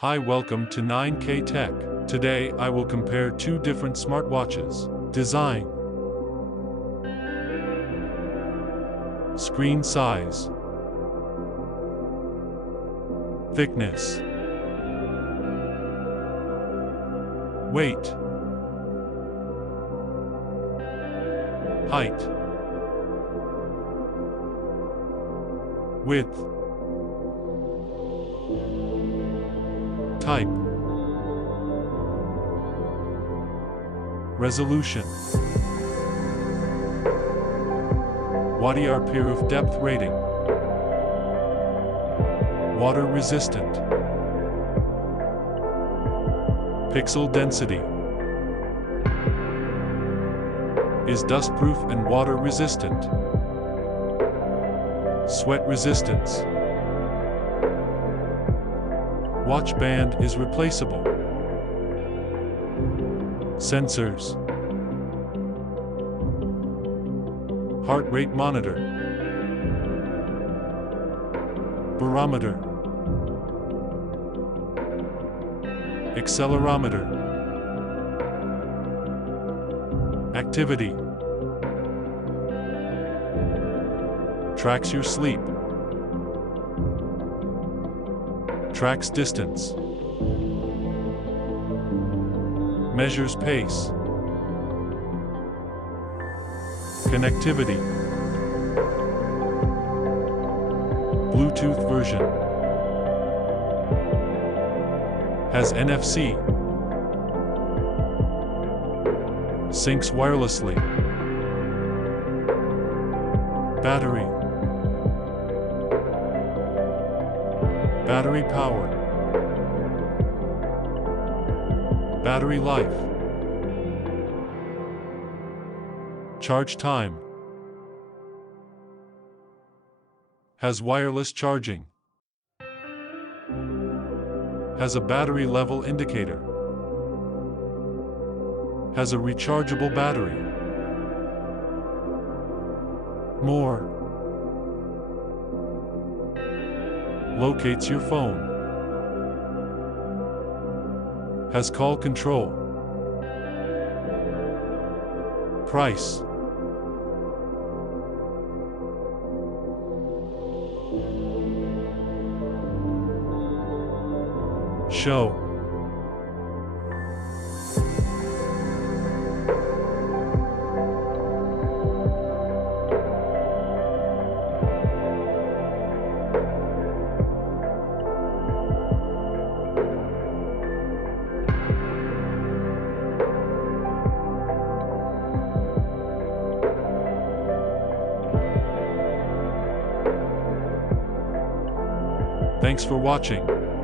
Hi, welcome to 9K Tech. Today I will compare two different smartwatches. Design, screen size, thickness, weight, height, width, type, resolution, watt-hour depth rating, water resistant, pixel density, is dust-proof and water resistant, sweat resistance, watch band is replaceable, sensors, heart rate monitor, barometer, accelerometer, activity, tracks your sleep, tracks distance, measures pace, connectivity, Bluetooth version, has NFC, syncs wirelessly, battery, battery power, battery life, charge time, has wireless charging, has a battery level indicator, has a rechargeable battery, more, locates your phone, has call control, price, show, Thanks for watching.